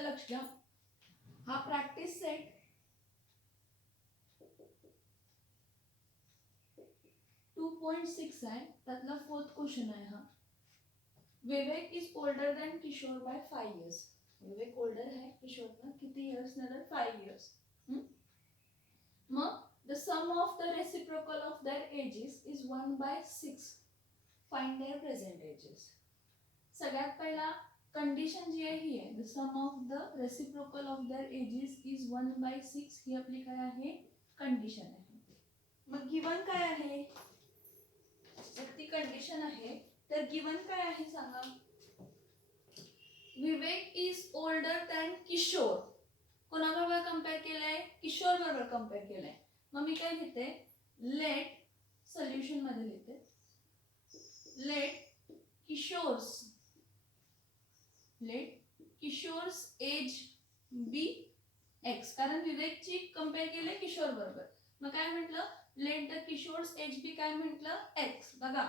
इकडे लक्ष द्या. हा प्रॅक्टिस सेट 2.6 आहे. त्यातला 4th क्वेश्चन आहे हा. Vivek is older than Kishore by 5 years. Vivek older आहे किशोरना किती इयर्स ना, 5 years. मग the sum of the reciprocal of their ages is 1/6. Find their present ages. सगळ्यात पहिला कंडिशन जी आहे ही आहे, the sum of the reciprocal of their ages is 1/6. ही आपली काय आहे, कंडिशन आहे. मग गिवन काय आहे, जर ती कंडिशन आहे तर गिवन काय आहे सांगा. विवेक इज ओल्डर दॅन किशोर. कोणाबरोबर कंपेअर केलंय, किशोर बरोबर कंपेअर केलंय. मग मी काय लिहिते, लेट सोल्युशन मध्ये लिहिते, late Kishore's age be x. कारण विवेकची कंपेअर केले किशोर बरोबर. मग काय म्हटलं, लेट द किशोर्स एज बी काय म्हटलं, एक्स. बघा,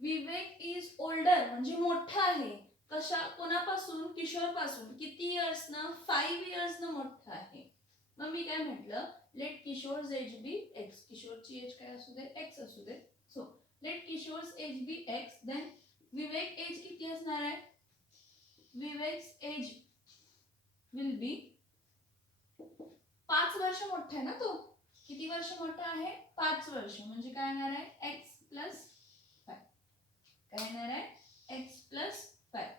विवेक इज ओल्डर म्हणजे मोठा आहे. कशा, कोणापासून, किशोर पासून. किती इयर्स ना, 5 years ना मोठा आहे. मग मी काय म्हटलं, late Kishore's age be x. किशोरची age काय असू दे, एक्स असू दे. So let Kishore's age be x. Then Vivek age किती असणार आहे, विवेक्स एज विल बी 5 वर्ष मोठा आहे ना तो. किती वर्ष मोठा आहे, 5 वर्ष. म्हणजे काय येणार आहे, एक्स प्लस 5. काय येणार आहे, X plus 5.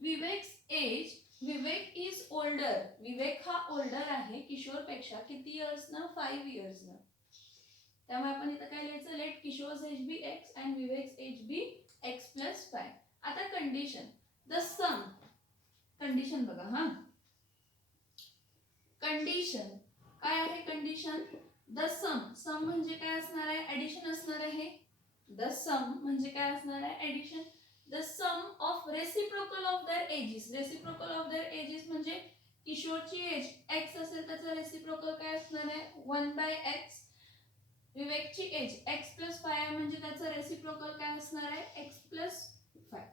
Vivek's age, Vivek is older. Vivek हा ओल्डर आहे किशोर पेक्षा किती इयर्स ना, 5 years ना. त्यामुळे आपण इथं काय लिहायचं, let Kishore's age be X and Vivek's age be X plus 5. आता कंडिशन, द सम. कंडिशन बघा हा, कंडिशन काय आहे, कंडिशन द सम. सम म्हणजे काय असणार आहे, ऍडिशन असणार आहे. द सम म्हणजे काय असणार आहे, addition. The sum of reciprocal of their ages. Reciprocal of their ages म्हणजे किशोरची एज एक्स असेल त्याचा रेसिप्रोकल काय असणार आहे, 1/x. विवेकची एज एक्स प्लस 5 म्हणजे त्याचा रेसिप्रोकल काय असणार आहे, एक्स प्लस 5.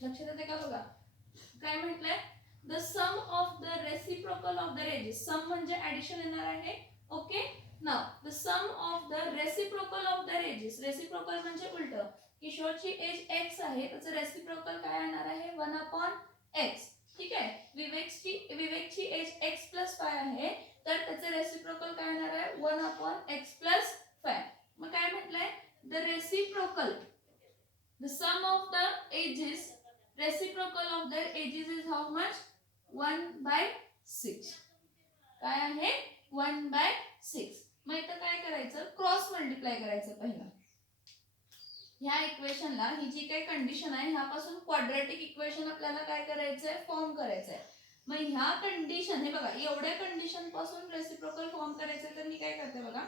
लक्षात येते का, बघा काय म्हटलंय, the sum of the reciprocal of the ages. Sum म्हणजे ऍडिशन येणार आहे. Okay, now the sum of the reciprocal of the ages. Reciprocal म्हणजे उलट. किशोरची एज एक्स आहे, त्याचं रेसिप्रोकल काय येणार आहे, 1/x. ठीक आहे. विवेकची एज एक्स प्लस 5 आहे, तर त्याचं रेसिप्रोकल काय येणार आहे, 1/x प्लस 5. मग काय म्हटलंय, the reciprocal, the sum of the ages, reciprocal of their ages is how much, 1/6. काय आहे, 1/6. मग इथं काय करायचं, क्रॉस मल्टिप्लाय करायचं पहिला. ह्या इक्वेशनला, ही जी काही कंडिशन आहे ह्यापासून क्वाड्रॅटिक इक्वेशन आपल्याला काय करायचंय, फॉर्म करायचंय. मग ह्या कंडिशन, हे बघा एवढ्या कंडिशन पासून रेसिप्रोकल फॉर्म करायचं, तर मी काय करते बघा,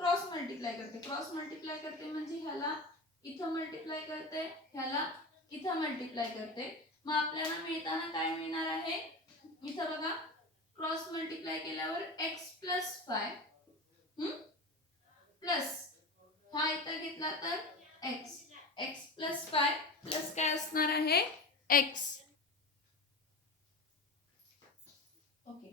क्रॉस मल्टिप्लाय करते. क्रॉस मल्टिप्लाय करते म्हणजे ह्याला इथं मल्टिप्लाय करते, ह्याला इथं मल्टिप्लाय करते. मग आपल्याला मिळताना काय मिळणार आहे, इथं बघा क्रॉस मल्टिप्लाय केल्यावर एक्स प्लस 5 प्लस हा इथं घेतला तर एक्स, एक्स प्लस 5 प्लस काय असणार आहे, एक्स. ओके,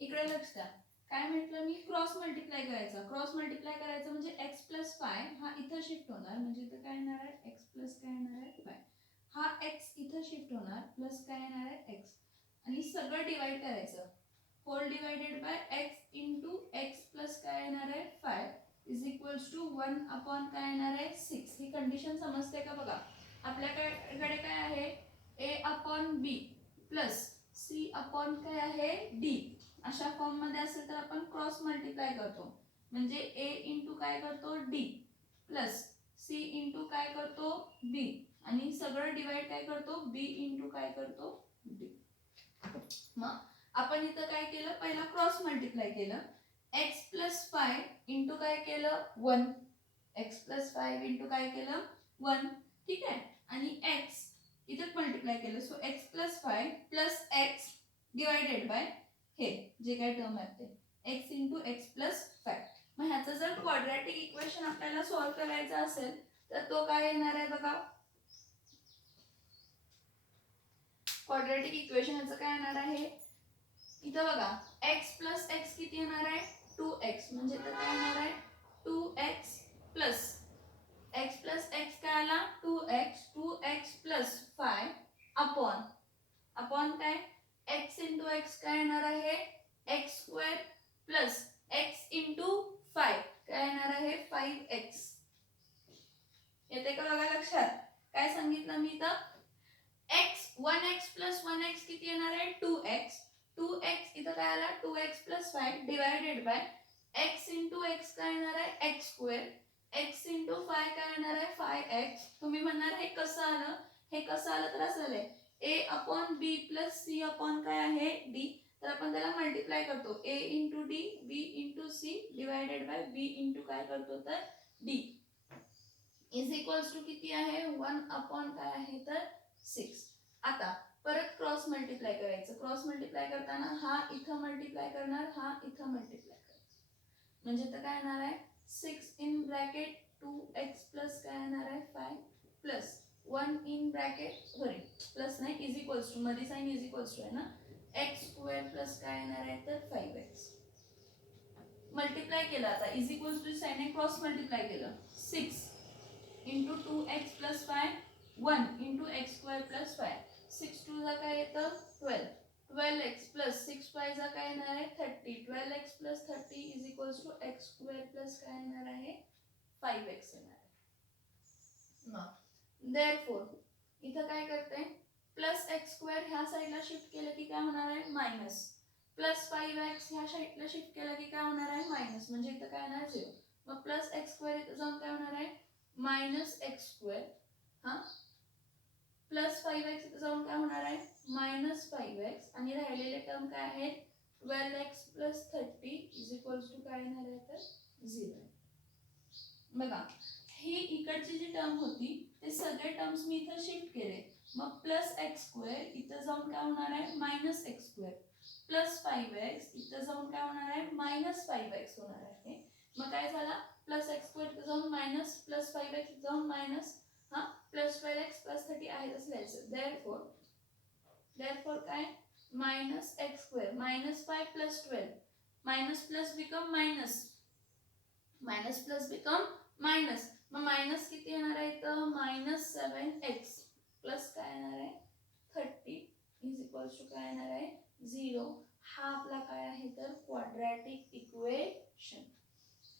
इकडे लक्ष द्या. काय म्हटलं मी, क्रॉस मल्टिप्लाय करायचा. क्रॉस मल्टिप्लाय करायचं म्हणजे एक्स प्लस 5 हा इथं शिफ्ट होणार, म्हणजे इथं काय येणार आहे, एक्स प्लस काय येणार आहे, 5. हा एक्स इथं शिफ्ट होणार, प्लस काय येणार आहे, एक्स. आणि सगळं डिवाइड करायचं. Whole divided by X into X plus काय येणार आहे, 5 इज इक्वल्स टू 1 काय येणार आहे, 6. ही कंडिशन समजते का, बघा आपल्याकडे काय आहे, a/b प्लस c/ काय आहे, d. अशा फॉर्म मध्ये असेल तर आपण क्रॉस मल्टिप्लाय करतो. म्हणजे a इंटू काय करतो, d प्लस c इंटू काय करतो, b. आणि सगळं डिवाइड काय करतो, b इंटू काय करतो, d. मग आपण इथं काय केलं, पहिला क्रॉस मल्टिप्लाय केलं. एक्स प्लस 5 इंटू काय केलं, 1. एक्स प्लस 5 इंटू काय केलं, 1. ठीक आहे. आणि एक्स इथं मल्टिप्लाय केलं. So x plus 5 plus x divided by हे जे काय टर्म आहे ते एक्स इंटू एक्स प्लस 5. मग ह्याचं जर क्वाड्रॅटिक इक्वेशन आपल्याला सॉल्व्ह करायचं असेल तर तो काय येणार आहे बघा, क्वाड्रॅटिक इक्वेशन याचं काय येणार आहे, इथं बघा x प्लस एक्स किती येणार आहे 2x, म्हणजे इथं काय येणार आहे 2x plus x plus x काय आला 2x प्लस 5 अपॉन अपॉन काय x इंटू एक्स काय येणार आहे x square plus x into 5 काय येणार आहे 5x. येते का बघा लक्षात, काय सांगितलं मी इथं x 1x प्लस 1x किती येणार आहे 2x इथं काय आला 2x plus 5 divided by x into x काय येणार आहे एक्स स्क्वेअर x इंटू 5 काय येणार आहे 5x. तुम्ही म्हणणार हे कसं आलं, हे कसं आलं तर असं आलंय a upon b plus c upon काय आहे d, तर आपण त्याला मल्टिप्लाय करतो a into d b into c divided by b into काय करतो तर d इज इक्वल्स टू किती आहे 1 अपॉन काय आहे तर 6. आता परत क्रॉस मल्टिप्लाय करायचं, क्रॉस मल्टिप्लाय करताना हा इथं मल्टिप्लाय करणार, हा इथं मल्टिप्लाय करणार, म्हणजे तर काय येणार आहे 6 इन ब्रॅकेट 2x प्लस काय येणार आहे 5 plus 1 in bracket sorry plus नाही इज इक्वल्स टू मध्ये साइन इज इक्वल्स टू आहे ना x स्क्वेअर प्लस काय येणार आहे तर 5x. मल्टिप्लाय केलं, आता is equals to sign cross multiply केलं 6 into 2x plus 5 1 into X square plus 5 6 2 जा काय येतं 12 12x प्लस 6 5 जा काय येणार आहे 30 12x plus 30 is equals to X square plus काय येणार आहे 5x येणार आहे. मग देअरफॉर इथं काय करते प्लस एक्स स्क्वेअर ह्या साईडला शिफ्ट केलं की काय होणार आहे मायनस, प्लस 5x ह्या साईडला शिफ्ट केलं की काय होणार आहे मायनस, म्हणजे इथं काय येणार 0. मग प्लस एक्स स्क्वेअर इथं जाऊन काय होणार आहे मायनस एक्स स्क्वेअर हा प्लस 5x इथं जाऊन काय होणार आहे मायनस 5x आणि राहिलेले टर्म काय आहेत 12x plus 30 is equals to काय येणार आहे तर 0. बघा ही इकडची जी टर्म होती ते सगळे टर्म्स मी इथं शिफ्ट केले, मग प्लस एक्स स्क्वेअर इथं जाऊन काय होणार आहे minus x square plus 5x इथं जाऊन काय होणार आहे मायनस 5x होणार आहे. मग काय झाला प्लस एक्स स्क्वेअर इथं जाऊन मायनस प्लस 5x इथं जाऊन मायनस हा प्लस 12x प्लस 30 आहे तसं लिहायचं. देअरफॉर काय minus x square minus 5 plus 12 minus plus become minus minus plus become minus, मग मायनस किती येणार आहे तर मायनस 7x प्लस काय येणार आहे 30 इज इक्वल्स टू काय येणार आहे 0. हा आपला काय आहे तर क्वाड्रॅटिक इक्वेशन,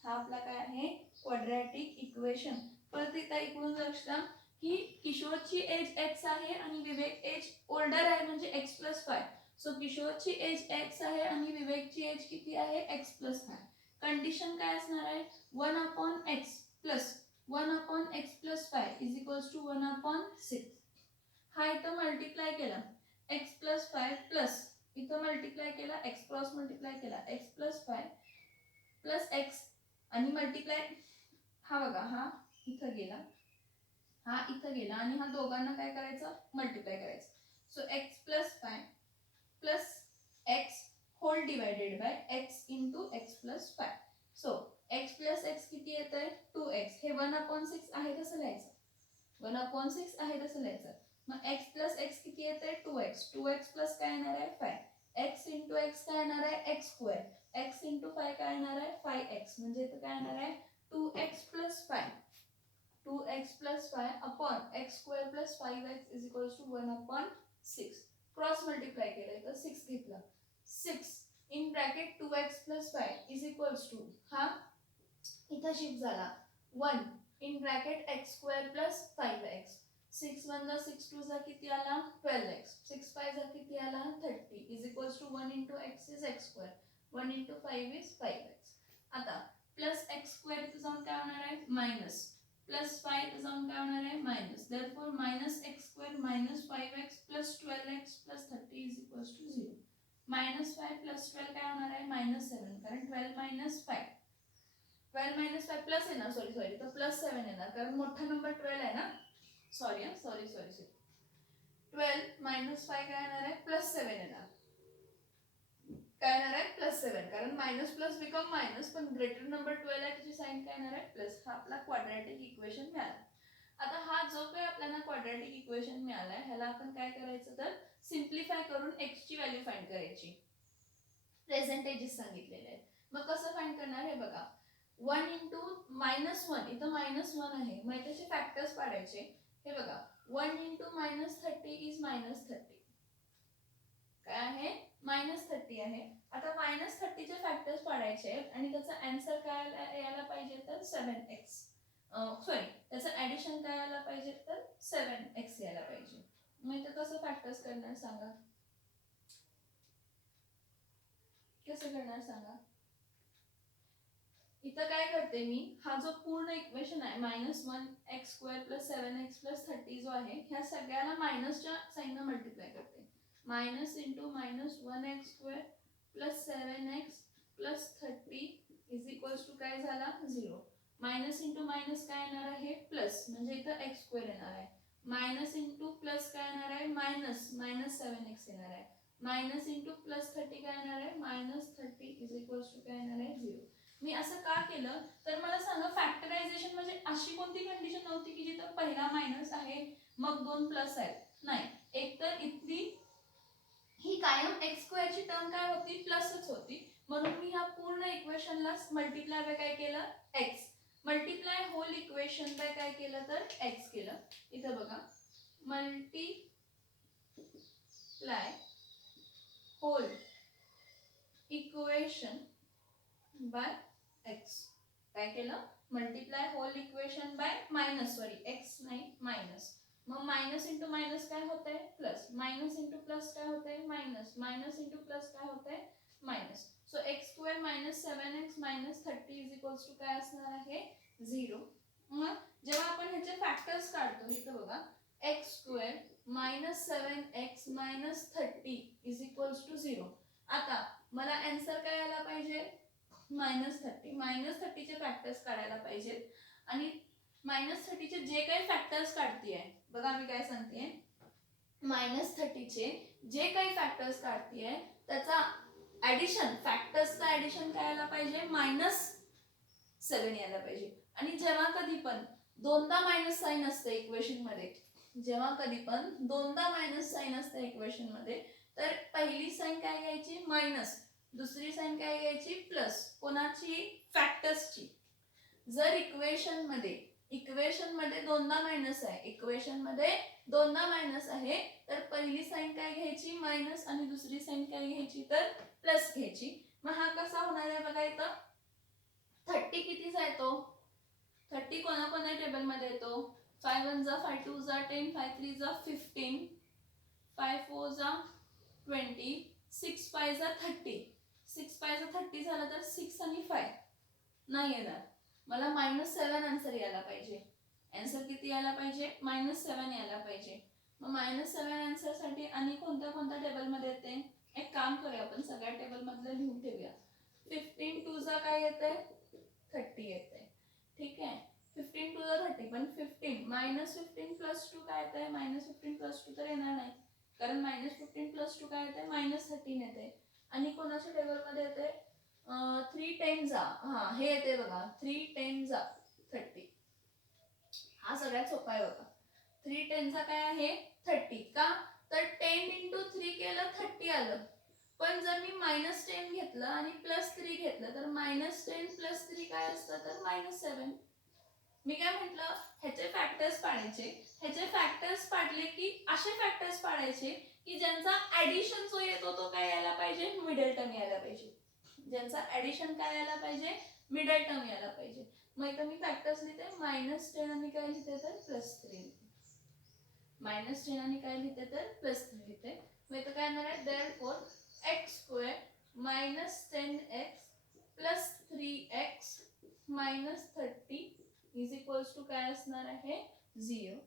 हा आपला काय आहे क्वाड्रॅटिक इक्वेशन. परत इथं इकडून लक्ष द्या की किशोरची एज x आहे आणि विवेक एज ओल्डर आहे म्हणजे x प्लस 5. सो किशोरची एज x आहे आणि विवेकची एज किती आहे x प्लस 5. कंडिशन काय असणार आहे 1 upon x plus 1 upon x plus 5 is equals to 1 upon 6. हा इथं मल्टिप्लाय केला x प्लस 5 प्लस इथं मल्टिप्लाय केला x क्रॉस मल्टिप्लाय केला x प्लस 5 प्लस x आणि मल्टिप्लाय हा बघा हा इथं गेला हा इथं गेला आणि हा दोघांना काय करायचं मल्टिप्लाय करायचं. So x plus 5 plus x whole divided by x into X plus 5. So x plus X किती येत आहे 2x, हे 1 अपॉन 6 आहे तसं लिहायचं 1 अपॉन 6 आहे तसं लिहायचं. मग x प्लस एक्स किती येत आहे 2x प्लस काय येणार आहे 5 x इंटू एक्स काय येणार आहे x स्क्वेअर x इंटू 5 काय येणार आहे 5x, म्हणजे इथं काय येणार आहे 2x plus 5 2x plus 5 upon x square plus 5x is equals to 1 upon 6. Cross multiply केलं तर 6 घेतलं 6 in bracket 2x plus 5 is equals to हा इथं शिफ्ट झाला 1 in bracket x square plus 5x 6 1 जा 6 2 जा किती आला 12x 6 5 जा किती आला 30 is equals to 1 into X is X square 1 into 5 is 5x. आता प्लस एक्स स्क्वेअर इथं जाऊन काय होणार आहे मायनस प्लस 5 इथं जाऊन काय होणार आहे minus, therefore minus x square minus 5x plus 12x plus 30 is equals to 0. Minus 5 plus 12 काय होणार आहे मायनस 7, कारण 12 मायनस 5 12 मायनस 5 प्लस आहे ना सॉरी तर प्लस 7 येणार कारण मोठा नंबर 12 आहे ना सॉरी 12 मायनस 5 काय येणार आहे प्लस 7 येणार, काय येणार आहे प्लस 7 कारण मायनस प्लस बिकम मायनस पण ग्रेटर नंबर 12 आहे त्याची साइन काय येणार आहे प्लस. हा आपला क्वाड्रॅटिक इक्वेशन मिळाला. आता हा जो काही आपल्याला क्वाड्रॅटिक इक्वेशन मिळालाय ह्याला आपण काय करायचं तर सिम्प्लिफाय करून x ची व्हॅल्यू फाइंड करायची. प्रेझेंटेजेस सांगितलेले आहेत. मग कसं फाइंड करणार हे बघा. 1 इंटू -1 इथं -1 आहे, मग त्याचे फॅक्टर्स पाडायचे. हे बघा 1 इंटू -30 इज -30. काय आहे? -30 आहे. आता -30 चे फॅक्टर्स पाडायचे आणि त्याचा आन्सर काय यायला पाहिजे तर 7x. सॉरी, त्याचं ॲडिशन काय यायला पाहिजे तर 7x यायला पाहिजे. मग इथं कसं फॅक्टर्स करणार सांगा? कसं करणार सांगा? इथं काय करते मी, हा जो पूर्ण इक्वेशन आहे -1x² + 7x + 30 जो आहे, ह्या सगळ्याला मायनसच्या साइनने मल्टिप्लाय करते. Minus into -1x² + 7x + 30 is equals to काय झाला 0. मायनस इंटू मायनस काय येणार आहे प्लस, म्हणजे इथं x² येणार आहे. मायनस इंटू प्लस काय येणार आहे -7x येणार आहे. मायनस इंटू प्लस 30 काय येणार आहे -30 इज इक्वल्स टू काय येणार आहे 0. मी असं का केलं तर मला सांगा, फॅक्टरायझेशन म्हणजे अशी कोणती कंडिशन नव्हती की जिथं पहिला मायनस आहे मग 2 प्लस आहेत. नाही, एक तर इथली ही कायम x² ची टर्म काय होती प्लसच होती, म्हणून मी ह्या पूर्ण इक्वेशनला मल्टिप्लाय बाय काय केलं x. Multiply whole equation by काय केलं तर x केलं. इथं बघा multiply whole equation by x. काय केलं? Multiply whole equation by x नाही मायनस. मग मायनस इंटू मायनस काय होतंय प्लस, मायनस इंटू प्लस काय होतंय मायनस, मायनस इंटू प्लस काय होतंय minus. So x² - 7x - 30 is equals to काय असणार आहे 0. मग जेव्हा आपण ह्याचे फॅक्टर्स काढतो, इथं बघा x² - 7x - 30 is equals to 0. आता मला आन्सर काय यायला पाहिजे -30. -30 चे फॅक्टर्स काढायला पाहिजेत आणि -30 चे जे काही फॅक्टर्स काढतीये, बघा मी काय सांगतेय, -30 चे जे काही फॅक्टर्स काढतीये त्याचा ऍडिशन, फॅक्टर्सचा ऍडिशन काय यायला पाहिजे -7 यायला पाहिजे. आणि जेव्हा कधी पण दोनदा मायनस साइन असते इक्वेशन मध्ये, जेव्हा कधी पण दोनदा मायनस साइन असते इक्वेशन मध्ये, तर पहिली साइन काय घ्यायची मायनस, दुसरी साइन काय घ्यायची प्लस. कोणाची? फॅक्टर्सची. जर इक्वेशन मध्ये दोनदा मायनस आहे, इक्वेशन मध्ये दोनदा मायनस आहे, तर पहिली साइन काय घ्यायची मायनस आणि दुसरी साइन काय घ्यायची तर प्लस घ्यायची. मग हा कसा होणार आहे बघा, इथं 30 कितीचा येतो, 30 कोणा टेबल मध्ये येतो 5 1 जा 5 2 जा 10 5 3 जा 15 5 4 जा 20 6 5 जा 30. 6 5 जा 30 झालं तर 6 आणि 5 नाही येणार. मला -7 आन्सर यायला पाहिजे. आन्सर किती यायला पाहिजे -7 यायला पाहिजे. मग -7 आन्सर साठी आणि कोणत्या टेबल मध्ये येते, एक काम करूया आपण सगळ्या टेबल मधलं लिहून ठेवूया. 15 2 जा काय येते 30 येते. ठीक आहे, 15 2 जा 30, पण 15 -15 + 2 काय येते -15 + 2 तर येणार नाही, कारण -15 + 2 काय येते -13 येते. आणि कोणाच्या टेबल मध्ये येते 3 10 जा, हा हे येते बघा 3 10 जा 30. हा सगळ्यात सोपा आहे बघा. 3 10 जा काय आहे 30. का तर 10 × 3 केलं 30 आलं, पण जर मी -10 घेतलं आणि +3 घेतलं तर -10 + 3 काय असतं तर -7. मी काय म्हटलं, ह्याचे फॅक्टर्स पाडायचे. ह्याचे फॅक्टर्स पाडले की असे फॅक्टर्स पाडायचे की ज्यांचा ऍडिशन जो येतो तो काय यायला पाहिजे मिडल टर्म यायला पाहिजे. ज्यांचा ऍडिशन काय यायला पाहिजे मिडल टर्म यायला पाहिजे. मग इथं मी फॅक्टर्स लिहिते -10 आणि काय लिहिते तर +3. -10 आणि काय लिहिते तर +3 लिहिते. मग इथं काय येणार आहे therefore x² - 10x + 3x - 30 is equals to काय असणार आहे 0.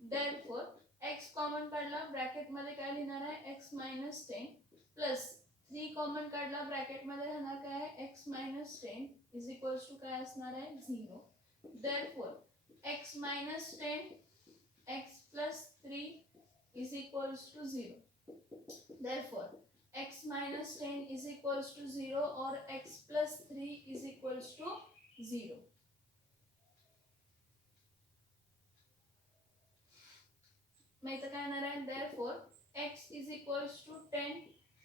देअरफॉर x कॉमन काढला, ब्रॅकेट मध्ये काय लिहिणार आहे x - 10 प्लस 3 कॉमन काढला, ब्रॅकेट मध्ये राहणार काय आहे x - 10 इज इक्वल्स टू काय असणार आहे 0. Therefore x - 10 x + 3 is equals to 0. Therefore, x - 10 is equals to 0 or x + 3 is equals to 0. मग इथं काय येणार आहे therefore x is equals to 10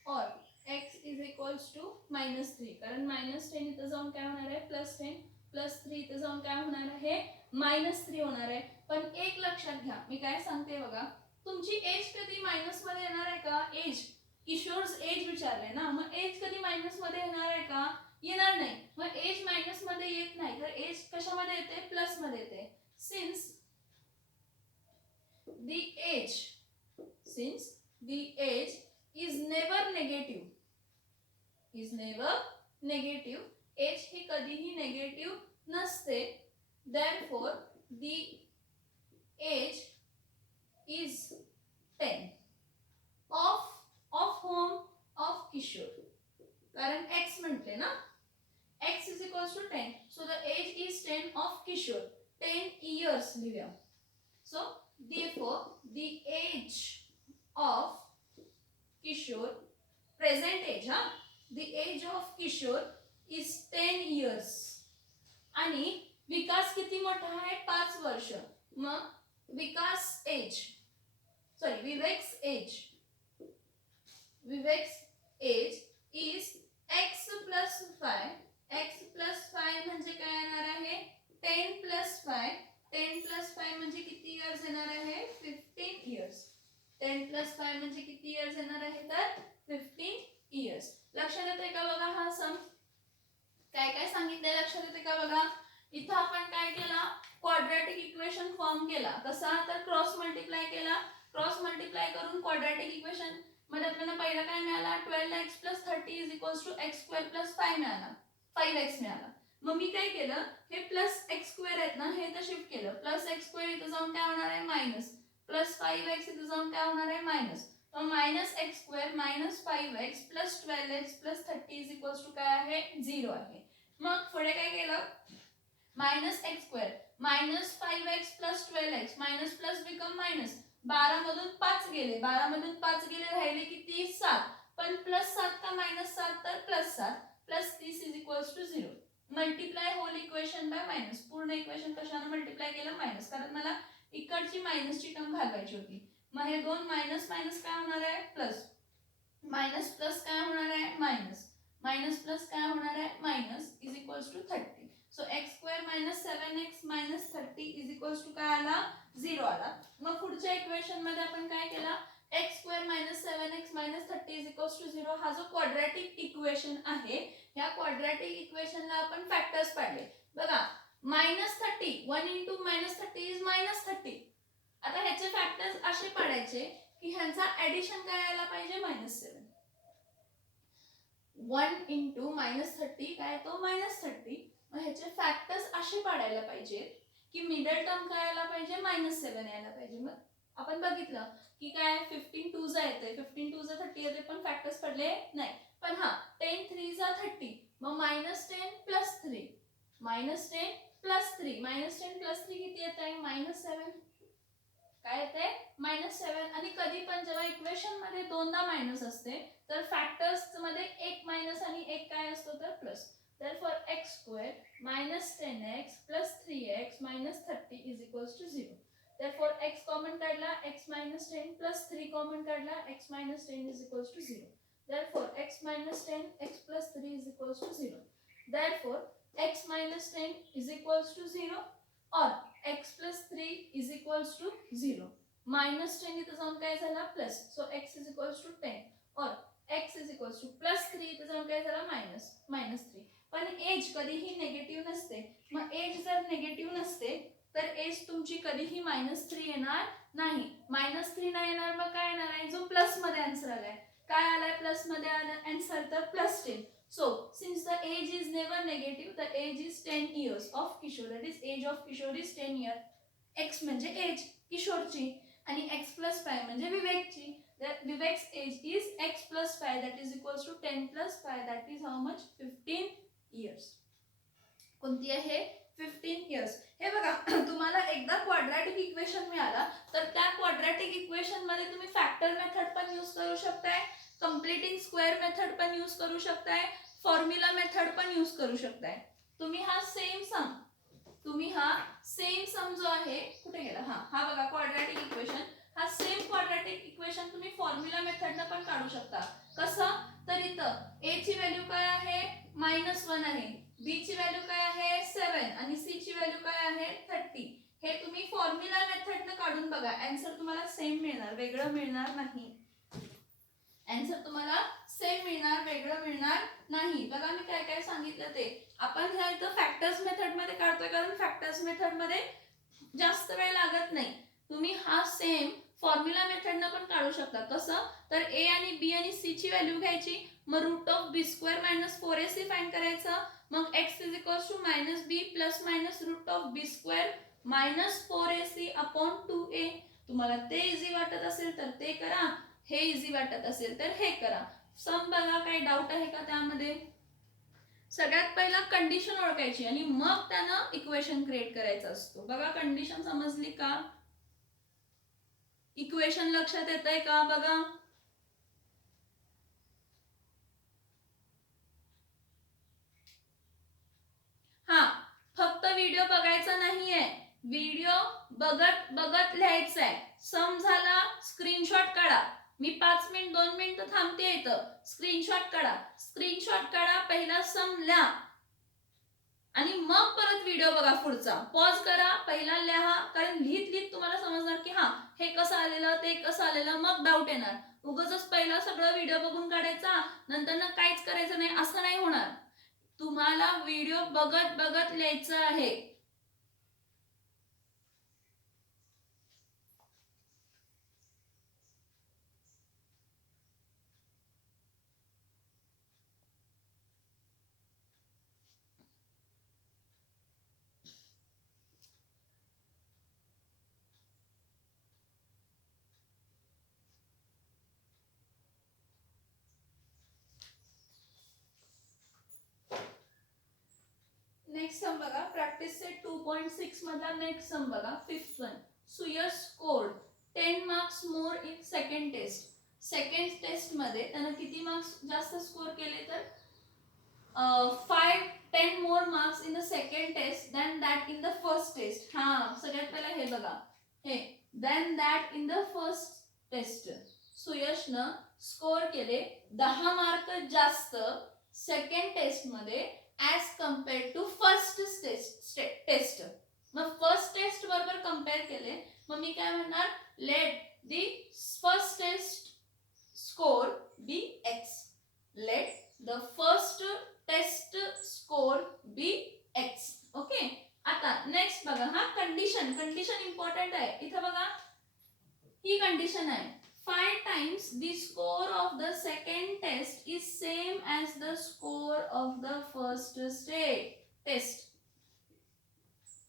or x is equals to -3, कारण -10 इथं जाऊन काय होणार आहे +10 +3 इथं जाऊन काय होणार आहे -3 होणार आहे. पण एक लक्षात घ्या, मी काय सांगते बघा, तुमची एज कधी मायनस मध्ये येणार आहे का? एज, किशोर्स एज विचारले ना, मग एज कधी मायनस मध्ये येणार आहे का? येणार नाही. मग एज मायनस मध्ये येत नाही, तर एज कशामध्ये येते? प्लस मध्ये येते. Since the age since the age is never negative, age ही कधीही नेगेटिव्ह नसते, therefore the age is 10 of whom? of Kishore, कारण x म्हटले ना, x is equals to 10, so the age is 10 of Kishore, 10 years लिहूया. So therefore the age of Kishore, present age, the age of Kishore is 10 years. आणि विकास किती मोठा आहे? 5 वर्ष. मग Vikas age, sorry Vivek's age is x plus 5. x plus 5 म्हणजे काय येणार आहे? 10 plus 5. 10 plus 5 म्हणजे किती इयर्स येणार आहे? 15 इयर्स. 10 plus 5 म्हणजे किती इयर्स येणार आहे? तर 15 इयर्स. लक्षात येते का बघा हा सम? काय काय सांगितले लक्षात येते का बघा? इथं आपण काय केला? क्वाड्रॅटिक इक्वेशन फॉर्म केला. कसा? तर क्रॉस मल्टिप्लाय केला. क्रॉस मल्टिप्लाय करून क्वाड्रॅटिक इक्वेशन मध्ये आपल्याला पहिला काय मिळाला? 12x + 30 = x² + 5 मिळाला. 5x मिळाला. मग मी काय केलं, हे +x² आहेत ना, हे इथं शिफ्ट केलं. +x² इथं जाऊन काय होणार आहे? मायनस. +5x इथं जाऊन काय होणार आहे? मायनस. मग -x² - 5x + 12x + 30 = काय आहे? 0 आहे. मग पुढे काय केलं? -x² - 5x + 12x minus plus become minus. 12 मधून 5 गेले, 12 मधून 5 गेले, राहिले किती? 7. पण +7 का -7? तर +7 + 30 = 0. Multiply whole equation by minus. पूर्ण इक्वेशन कशाने मल्टिप्लाय केलं? मायनस, कारण मला इकडची मायनसची टर्म घालवायची होती. मग हे दोन मायनस मायनस काय होणार आहे? प्लस. मायनस प्लस काय होणार आहे? मायनस. मायनस प्लस काय होणार आहे? मायनस = 30. सो x² - 7x - 30 = काय आला? 0 आला. मग पुढच्या इक्वेशन मध्ये आपण काय केलं? x² - 7x - 30 = 0 हा जो क्वाड्रॅटिक इक्वेशन आहे, ह्या क्वाड्रॅटिक इक्वेशनला आपण फॅक्टर्स पाडले. बघा, -30 1 * -30 is -30. आता ह्याचे फॅक्टर्स असे पाडायचे की ह्यांचा ऍडिशन काय यायला पाहिजे? -7. 1 * -30 काय तो? -30. मग ह्याचे फॅक्टर्स असे पाडायला पाहिजे की मिडल टर्म काय यायला पाहिजे? -7 यायला पाहिजे. मग आपण बघितलं की काय 15 2 जा येते, 15 2 जा 30 येते, पण फॅक्टर्स पडले नाही. पण हा 10 3 जा 30, मग -10 + 3 -10 + 3 -10 + 3 किती येत आहे? -7. काय येते? -7. आणि कधी पण जेव्हा इक्वेशन मध्ये दोनदा मायनस असते, तर फॅक्टर्स मध्ये एक मायनस आणि एक काय असतो? तर plus. Therefore x² - 10x + 3x - 30 = 0. Therefore x common काढला, x - 10 + 3 कॉमन काढला, x - 10 = 0. Therefore x - 10 x + 3 = 0. Therefore x - 10 = 0 or x + 3 = 0. -10 इथं जाऊन काय झाला? Plus. So x = 10 or x +3 इथं जाऊन काय झाला? -3. पण एज कधीही नेगेटिव्ह नसते. मग एज जर नेगेटिव्ह नसते तर एज तुमची कधीही -3 येणार नाही. -3 नाही येणार, मग काय येणार आहे? जो प्लस मध्ये आन्सर आलाय, काय आलाय प्लस मध्ये आन्सर? तर +10. So since the age is never negative, the age is 10 years of Kishore. That is age of Kishore is 10 year. X म्हणजे एज किशोरची आणि x + 5 म्हणजे विवेकची. Vivek's age is x + 5 that is equals to 10 + 5 that is how much? 15 years. कोणती आहे? 15 years. हे बघा, तुम्हाला एकदा क्वाड्रॅटिक इक्वेशन मिळाला तर त्या क्वाड्रॅटिक इक्वेशन मध्ये तुम्ही फॅक्टर मेथड पण यूज करू शकताय, कंप्लीटिंग स्क्वेअर मेथड पण यूज करू शकताय, फॉर्म्युला मेथड पण यूज करू शकताय. तुम्ही हा सेम सम जो आहे, कुठे गेला? हा बघा क्वाड्रॅटिक इक्वेशन. हा सेम क्वाड्रॅटिक इक्वेशन तुम्ही फॉर्म्युला मेथडनं पण काढू शकता. कसं? तर इथं a ची व्हॅल्यू काय आहे -1 आहे, b ची व्हॅल्यू काय आहे 7 आणि c ची व्हॅल्यू काय आहे 30. हे तुम्ही फॉर्म्युला मेथडनं काढून बघा, आन्सर तुम्हाला सेम मिळणार, वेगळं मिळणार नाही. आन्सर तुम्हाला सेम मिळणार, वेगळं मिळणार नाही. बघा मी काय काय सांगितलं ते. आपण ह्या इथं फॅक्टर्स मेथड मध्ये काढतोय कारण फॅक्टर्स मेथड मध्ये जास्त वेळ लागत नाही. तुम्ही हा सेम फॉर्म्युला मेथडनं पण काढू शकता. कसं? तर a आणि b आणि c ची व्हॅल्यू घ्यायची, मग √b² - 4ac फाइंड करायचं, मग x = -b ± √b² - 4ac/2a. तुम्हाला ते इझी वाटत असेल तर ते करा, हे इझी वाटत असेल तर हे करा. सम बघा, काही डाऊट आहे का त्यामध्ये? सगळ्यात पहिला कंडिशन ओळखायची आणि मग त्यानं इक्वेशन क्रिएट करायचं असतो. बघा कंडिशन समजली का? इक्वेशन लक्षात येतंय का? बघा हा, फक्त व्हिडिओ बघायचा नाहीये, व्हिडिओ बघत बघत लिहायचंय. सम झाला, स्क्रीनशॉट काढा. मी 5 मिनिट 2 मिनिट थांबते इथं, स्क्रीनशॉट काढा. स्क्रीनशॉट काढा, पहिला सम लिहा आणि मग परत व्हिडिओ बघा पुढचा. पॉज करा, पहिला लिहा, कारण लिहित लिहित तुम्हाला समजणार की हा हे कसं आलेलं ते कसं आलेलं, मग डाऊट येणार. उगाचच पहिला सगळं व्हिडिओ बघून काढायचा, नंतर ना काहीच करायचं नाही, असं नाही होणार. तुम्हाला व्हिडिओ बघत बघत लिहायचं आहे. नेक्स्ट सम बघा, प्रॅक्टिस सेट 2.6 मधला नेक्स्ट सम बघा, 5th one. Suyash scored 10 marks more in second test. Second test मध्ये त्यानं किती मार्क्स जास्त स्कोर केले? तर 10 more marks in the second test than that in the first test. हा, सगळ्यात पहिला हे बघा, हे than that in the first test. सुयशनं स्कोर केले 10 मार्क जास्त सेकंड टेस्ट मध्ये as compared to first test. मग फर्स्ट टेस्ट बरोबर कम्पेअर केले, मग मी काय म्हणणार? Let the first test score be x. Let the first test score be x. Okay, आता नेक्स्ट बघा, हा कंडिशन इम्पॉर्टंट आहे. इथं बघा, ही कंडिशन आहे, 5 times the score of the second test is same as the score of the first test.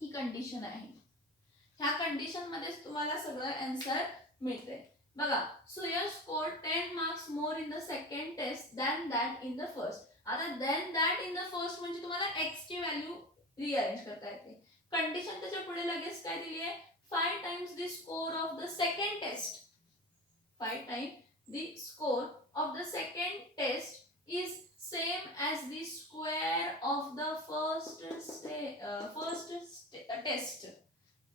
ही condition आहे. ह्या कंडिशन मध्येच तुम्हाला सगळं आन्सर मिळते. बघा, Suyash scored 10 marks more in the second test than that in the first. आता than that in the first म्हणजे तुम्हाला x ची व्हॅल्यू रिअरेंज करता येते. कंडिशन त्याच्या पुढे लगेच काय दिली आहे? 5 times the score of the second test. 5 times the score of the second test is same as the square of the first test.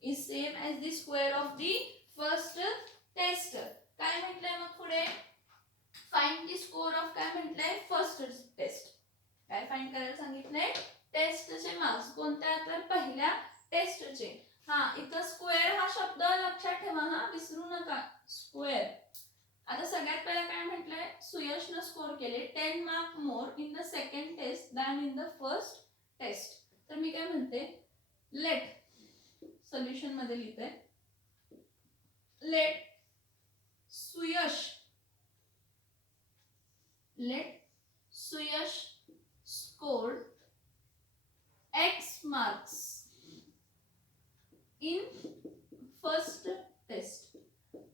Is same as the square of the first test. काय म्हटलंय मग पुढे? Find the score of काय म्हटलंय? First taste. काय find करायला सांगितलंय? टेस्टचे मार्क्स. कोणत्या? तर पहिल्या टेस्टचे. हा, इथं स्क्वेअर हा शब्द लक्षात ठेवा, हा विसरू नका, स्क्वेअर. आता सगळ्यात पहिला काय म्हटलंय? सुयशनं स्कोर केले 10 mark more in the second test than in the first test. तर मी काय म्हणते? लेट, सोल्युशन मध्ये लिहिते, let Suyash scored x marks in first test.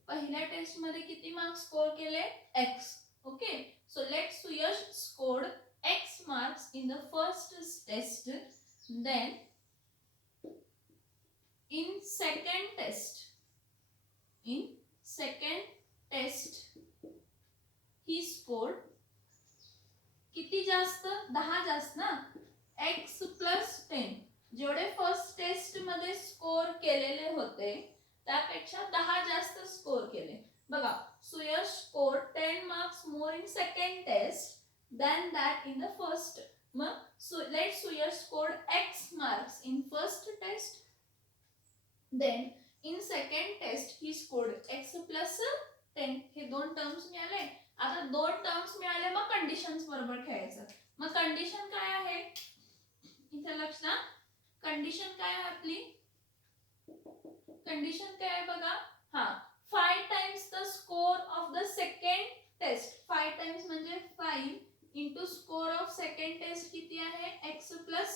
पहिल्या टेस्ट मध्ये किती मार्क्स स्कोर केले? x. Okay, so let Suyash scored x marks in the first test, then in second test he scored किती जास्त? 10 जास्त ना, x + 10. जेवढे फर्स्ट टेस्ट मध्ये स्कोर केलेले होते त्यापेक्षा 10 जास्त स्कोर केले. बघा, Suyash scored 10 marks more in second test than that in the first. मग let Suyash scored X marks in first test, then in second test he scored X plus 10. हे दोन टर्म्स मिळाले. आता दोन टर्म्स मिळाले, मग कंडिशन्स बरोबर खेळायचं. मग कंडिशन काय आहे इथे लक्ष द्या. कंडिशन काय आहे आपली? कंडिशन काय आहे बघा. हा, 5 times the score of the second test. 5 times म्हणजे 5 into score of second test किती आहे? x plus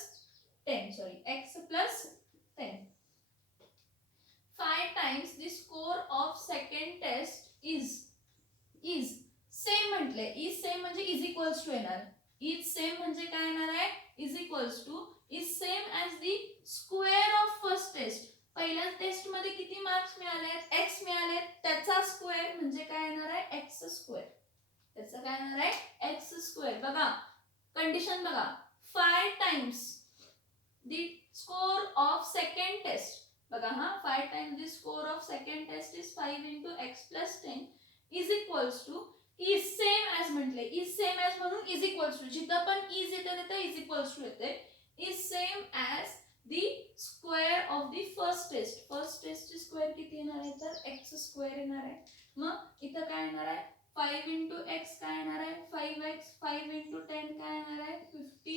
10. Sorry, x plus 10. 5 times the score of second test is same म्हटले. is same म्हणजे is equals to येणार. is same म्हणजे काय येणार आहे? is equals to is same as the square of first test. पहिल्या test मध्ये किती मार्क्स मिळाले? x मिळाले, त्याचा स्क्वेअर म्हणजे काय येणार आहे? x square. त्याचा काय येणार आहे? x square. बघा कंडिशन बघा. 5 times the score of second test. बघा हा, 5 times the score of second test is 5 into x plus 10 is equals to is same as म्हटले. is same as म्हणून is equals to, जिथं पण is येते तिथे is equals to येते. is same as the square of the first test. first test ची square किती येणार आहे? तर x स्क्वेअर येणार आहे. मग इथं काय येणार आहे? 5 into x काय येणार आहे? 5x. 5 into 10 काय येणार आहे? 50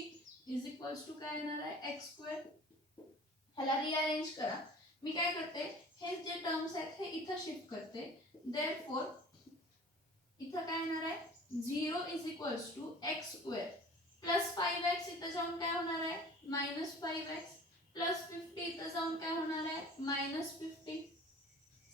is equals to काय येणार आहे? x square. ह्याला रिअरेंज करा. मी काय करते, हे जे टर्म्स आहेत हे इथं शिफ्ट करते. therefore इथं काय येणार आहे? 0 is equals to x square plus 5x. इथं जाऊन काय होणार आहे? Minus 5x plus 50. इथं जाऊन काय होणार आहे? मायनस 50.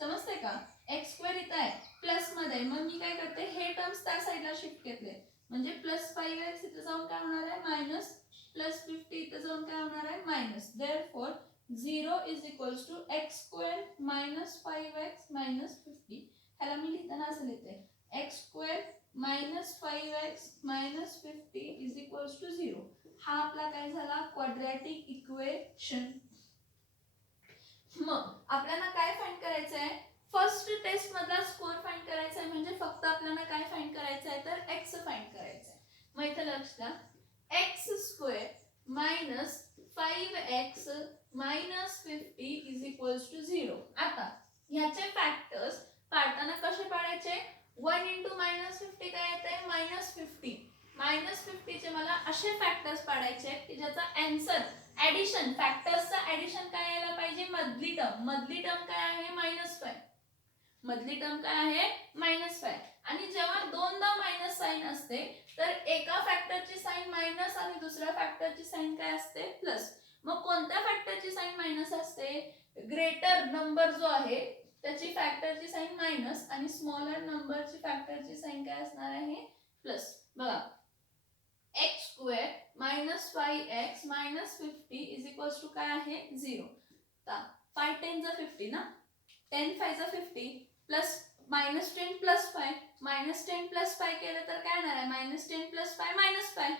समजते का? x स्क्वेअर इथं आहे प्लस मध्ये, मग मी काय करते, हे टर्म्स त्या साईडला शिफ्ट घेतले. म्हणजे प्लस 5x इथं जाऊन काय होणार आहे? मायनस, प्लस 50 इथं जाऊन काय होणार आहे? Minus. therefore 0 is equals to x square minus 5x minus 50. ह्याला मी लिहिताना असं लिहिते, x square minus 5x minus 50 is equals to 0. हा आपला काय झाला? Quadratic equation. मग आपल्याला काय फाइंड करायचं आहे? फर्स्ट टेस्ट मधला स्कोर फाइंड करायचा आहे. म्हणजे फक्त आपल्याला काय फाइंड करायचं आहे? तर x फाइंड करायचं आहे. मग इथे लक्ष द्या. x square minus 5x minus 50 is equals to 0. आता ह्याचे फॅक्टर्स पाडताना कसे पाडायचे? 1 into मायनस 50 काय येते? मायनस 50. मायनस 50 चे मला असे फॅक्टर्स पाडायचे आहेत की ज्याचा आन्सर ऍडिशन, फॅक्टर्सचा ऍडिशन काय यायला पाहिजे? मधली टर्म. मधली टर्म काय आहे? मायनस 5. मधली टर्म काय आहे? मायनस 5. आणि जेव्हा दोनदा मायनस साइन असते तर एका फॅक्टरची साइन मायनस आणि दुसऱ्या फॅक्टरची साइन काय असते? प्लस. मग कोणत्या फॅक्टरची साइन मायनस असते? ग्रेटर नंबर जो आहे त्याची फॅक्टरची साइन मायनस आणि स्मॉलर नंबरची फॅक्टरची साइन काय असणार आहे? प्लस. बघा, x square minus 5x minus 50 is equals to काय आहे? 0. 5 10 जा 50 ना, 10 5 जा 50 plus minus 10 plus 5. Minus 10 plus 5 केलं तर काय येणार आहे? मायनस 10 प्लस 5 मायनस 5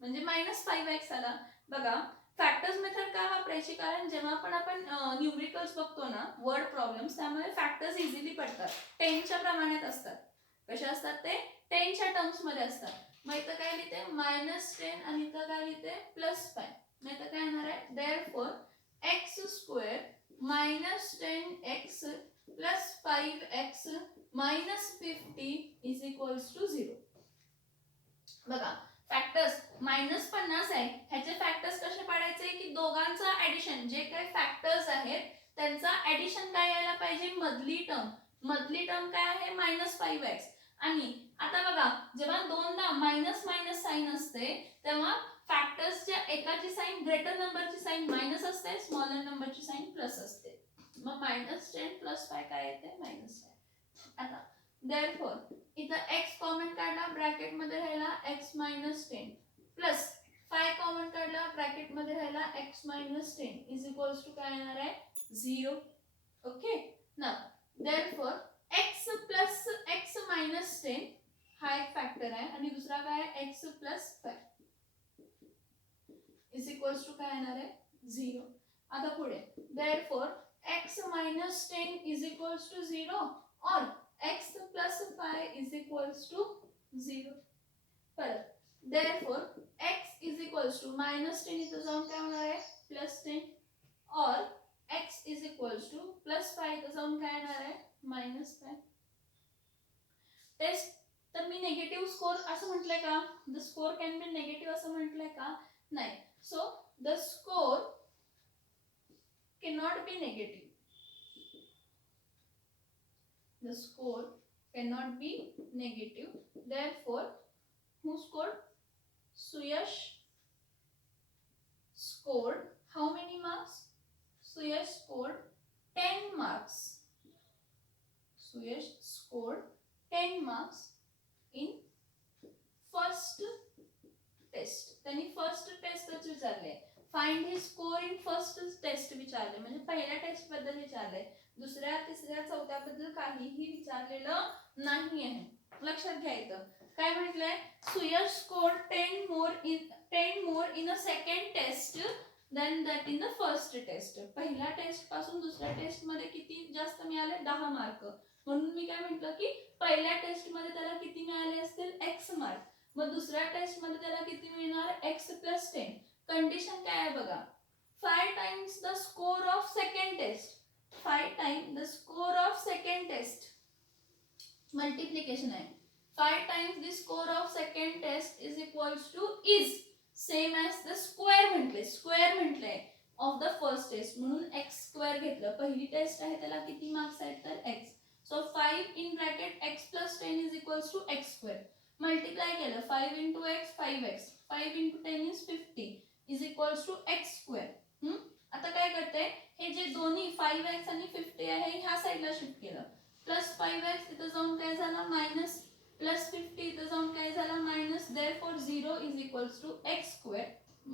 म्हणजे मायनस 5x आला. बघा, फॅक्टर्स मेथड का वापरायची? कारण जेव्हा पण आपण न्यूमरिकल्स बघतो ना, वर्ड प्रॉब्लेम्स, त्यामुळे फॅक्टर्स इझिली पडतात. 10च्या प्रमाणात असतात. कशा असतात ते? 10च्या टर्म्स मध्ये असतात. मग इथं काय लिहिते? मायनस 10 आणि इथं काय लिहिते? प्लस 5. मग इथं काय येणार आहे? therefore x square minus 10x plus 5x minus 50 is equals to 0. बघा, फॅक्टर्स मायनस 50 आहे. ह्याचे फॅक्टर्स कसे पाडायचे? की दोघांचा ऍडिशन, जे काही फॅक्टर्स आहेत त्यांचा ऍडिशन काय यायला पाहिजे? मधली टर्म. मधली टर्म काय आहे? Minus 5x. आणि आता बघा, जेव्हा दोनदा मायनस मायनस साइन असते तेव्हा फॅक्टर्सच्या एकाची साइन, ग्रेटर नंबरची साइन मायनस असते, स्मॉलर नंबरची साइन प्लस असते. मग मायनस 10 प्लस 5 काय येते? मायनस 5. आता therefore इथं x कॉमन काढला, ब्रॅकेट मध्ये राहिला x मायनस 10 प्लस 5 कॉमन काढला, ब्रॅकेट मध्ये राहिला x minus 10 is equals to काय येणार आहे? 0. Okay. Now therefore x plus x minus 10 हा एक फॅक्टर आहे आणि दुसरा काय आहे? x plus 5 is equals to काय येणार आहे? 0. आता पुढे therefore x minus 10 is equals to 0 or x plus 5 is equals to 0. परत therefore x is equals to minus 10 इथं जाऊन काय होणार आहे plus 10 or x is equals to plus 5 इथं जाऊन काय येणार आहे minus 5. टेस्ट तर मी नेगेटिव्ह स्कोर असं म्हटलंय का the score can be negative असं म्हटलंय का नाही. So the score cannot be negative. The score cannot be negative. Therefore, who scored? Suyash scored how many marks? Suyash scored 10 marks. Suyash scored 10 marks in first test. त्यांनी first टेस्टच विचारले. Find his score in first test विचारले म्हणजे पहिल्या taste बद्दल विचारले. दुसऱ्या तिसऱ्या चौथ्या बद्दल काहीही विचारलेलं नाही आहे. लक्षात घ्यायचं काय म्हटलंय Suyash scored 10 more in a second test than that in the first test. पहिल्या टेस्ट पासून दुसऱ्या टेस्ट मध्ये किती जास्त मिळाले 10 मार्क. म्हणून मी काय म्हटलं की पहिल्या टेस्ट मध्ये त्याला किती मिळाले असतील x मार्क. मग दुसऱ्या टेस्ट मध्ये त्याला किती मिळणार x + 10. कंडिशन काय आहे बघा 5 times the score of second test. 5 times the score of second test multiplication आहे. 5 times the score of second test is equals to is same as the square म्हटले of the first test म्हणून x² घेतलं. पहिली taste आहे त्याला किती marks आहेत तर x. So 5 in bracket x + 10 is equals to x². Multiply केलं 5 into x 5x 5 into 10 is 50 is equals to x². आता काय करते हे जे दोन्ही 5x आणि 50 आहे ह्या साइडला शिफ्ट केलं. प्लस 5x इथं जाऊन काय झालं मायनस प्लस 50 इथं जाऊन काय झालं minus. Therefore 0 is equals to x²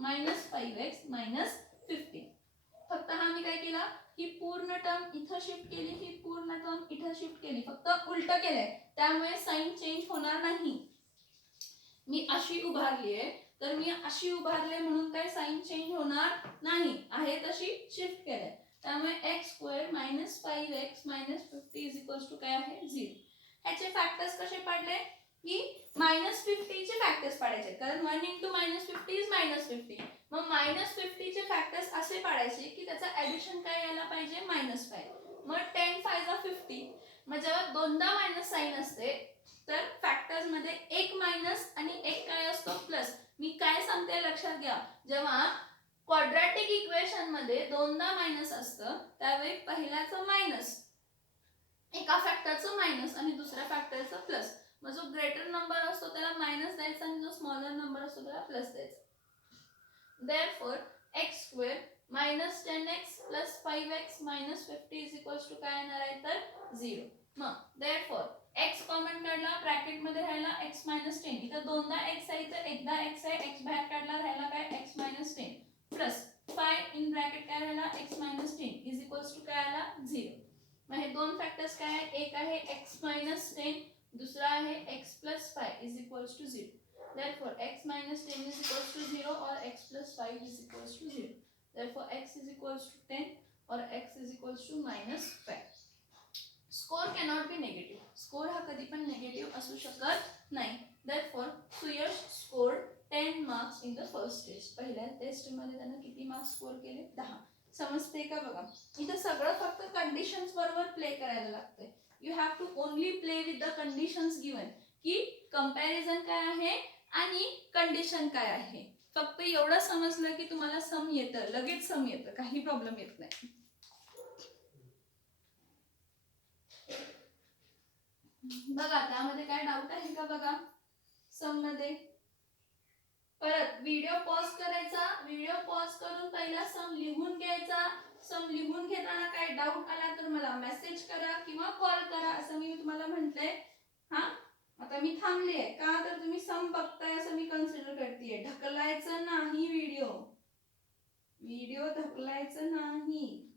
minus 5x minus 50. फक्त हा मी काय केला ही पूर्ण टर्म इथं शिफ्ट केली ही पूर्ण टर्म इथं शिफ्ट केली फक्त उलट केलंय त्यामुळे साइन चेंज होणार नाही. मी अशी उभारली आहे तर मी अशी उभारले म्हणून काय साइन चेंज होणार नाही आहे तशी शिफ्ट केलंय त्यामुळे x² minus 5x minus 50 is equals to काय आहे 0. ह्याचे फॅक्टर्स कसे पाडले की -50 चे फॅक्टर्स पाडायचे कारण 1 into -50 is -50. मग -50 चे फॅक्टर्स असे पाडायचे की त्याचा ऍडिशन काय यायला पाहिजे -5. मग 10 5 50. मग जेव्हा दोनदा मायनस साइन असते तर फॅक्टर्स मध्ये एक मायनस आणि एक काय असतो प्लस. मी काय सांगते लक्षात घ्या जेव्हा क्वाड्रॅटिक इक्वेशन मध्ये दोनदा मायनस असतं त्यावेळी पहिल्याचं मायनस एका फॅक्टरचं मायनस आणि दुसऱ्या फॅक्टरचं प्लस. मग जो ग्रेटर नंबर असतो त्याला मायनस द्यायचा आणि जो स्मॉलर नंबर असतो त्याला प्लस द्यायचा. Therefore x² minus 10x plus 5x minus 50 is equals to काय येणार आहे तर 0. मग देअरफॉर x कॉमन काढला ब्रॅकेट मध्ये राहिला x minus 10. इथं दोनदा x आहे तर एकदा x आहे x बाहेर काढला राहिला काय x minus 10 plus 5 in bracket काय राहिला x minus 10 is equals to काय आला 0. मग हे दोन फॅक्टर्स काय आहे एक आहे x minus 10 दूसरा आहे x plus 5 is equals to 0. Therefore x minus 10 is equals to 0 or x plus 5 is equals to 0. Therefore x is equals to 10 or x is equals to -5. Score cannot be negative. Score हा कधी पण negative असू शकत नाही. Therefore Suyash scored 10 marks in the first test. पहिल्या test मध्ये त्याने किती मार्क्स स्कोर केले 10. समजते का बघा इथं सगळं फक्त कंडिशन्स बरोबर प्ले करायला लागतंय. You have to only play with the conditions given की कंपॅरिझन काय आहे आणि कंडिशन काय आहे. फक्त एवढं समजलं की तुम्हाला सम येतं लगेच सम येतं काही प्रॉब्लेम येत नाही. बघा त्यामध्ये काय डाऊट आहे का बघा सम मध्ये. परत व्हिडिओ पॉज करायचा व्हिडिओ पॉज करून पहिला सम लिहून घ्यायचा. सम लिहून घेताना काय डाऊट आला तर मला मेसेज करा किंवा कॉल करा असं मी तुम्हाला म्हटलंय. हा आता मी थांबले आहे का तर तुम्ही सम बघताय असं मी कन्सिडर करतेय. ढकलायचं नाही व्हिडिओ ढकलायचं नाही.